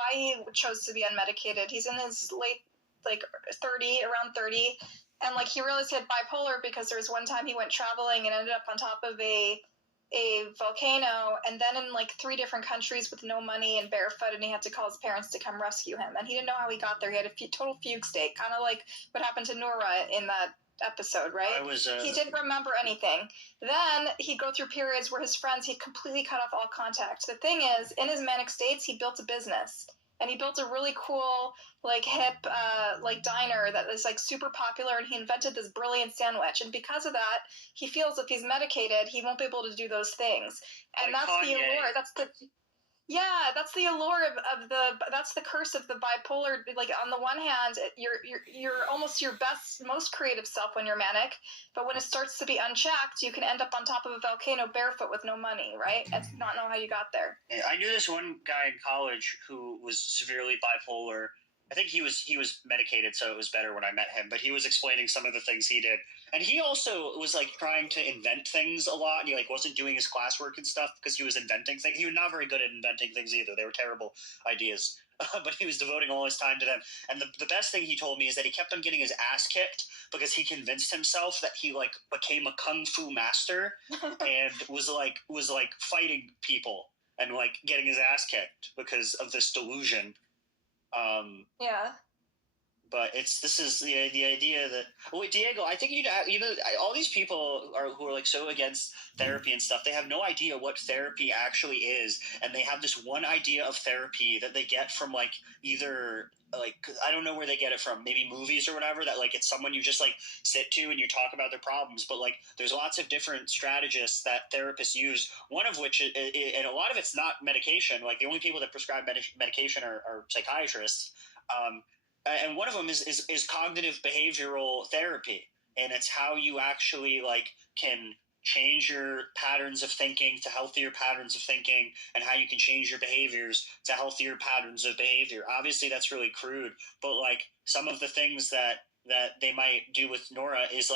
why he chose to be unmedicated. He's in his late, like, around 30, and, like, he realized he had bipolar because there was one time he went traveling and ended up on top of a volcano, and then in, like, 3 different countries with no money and barefoot, and he had to call his parents to come rescue him, and he didn't know how he got there. He had a total fugue state, kind of like what happened to Nora in that episode, right? He didn't remember anything. Then he'd go through periods where his friends, he'd completely cut off all contact. The thing is, in his manic states, he built a business. And he built a really cool, like, hip, like, diner that is, like, super popular, and he invented this brilliant sandwich. And because of that, he feels if he's medicated, he won't be able to do those things. And like that's Kanye. The allure. That's the allure of that's the curse of the bipolar. Like, on the one hand, you're almost your best, most creative self when you're manic, but when it starts to be unchecked, you can end up on top of a volcano barefoot with no money, right? And not know how you got there. Yeah, I knew this one guy in college who was severely bipolar. I think he was medicated, so it was better when I met him. But he was explaining some of the things he did, and he also was like trying to invent things a lot. And he like wasn't doing his classwork and stuff because he was inventing things. He was not very good at inventing things either. They were terrible ideas, but he was devoting all his time to them. And the best thing he told me is that he kept on getting his ass kicked because he convinced himself that he like became a kung fu master and was like fighting people and like getting his ass kicked because of this delusion. Yeah. But this is the idea that Diego, I think all these people who are like so against therapy and stuff, they have no idea what therapy actually is, and they have this one idea of therapy that they get from like either like I don't know where they get it from, maybe movies or whatever, that like it's someone you just like sit to and you talk about their problems. But like there's lots of different strategists that therapists use, one of which and a lot of it's not medication. Like the only people that prescribe medication are psychiatrists. And one of them is cognitive behavioral therapy, and it's how you actually like can change your patterns of thinking to healthier patterns of thinking, and how you can change your behaviors to healthier patterns of behavior. Obviously, that's really crude, but like some of the things that they might do with Nora is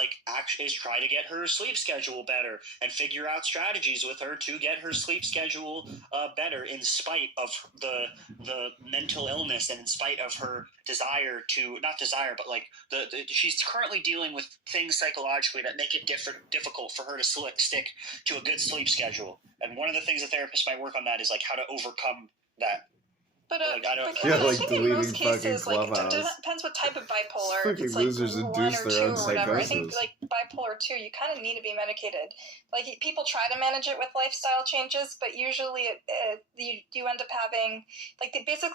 try to get her sleep schedule better and figure out strategies with her to get her sleep schedule better, in spite of the mental illness and in spite of her desire to not desire, but like she's currently dealing with things psychologically that make it difficult for her to stick to a good sleep schedule. And one of the things a therapist might work on that is like how to overcome that. But I think in most cases, like, it depends what type of bipolar. It's like 1 or 2 or whatever. I think like bipolar 2, you kind of need to be medicated. Like people try to manage it with lifestyle changes, but usually you end up having like basically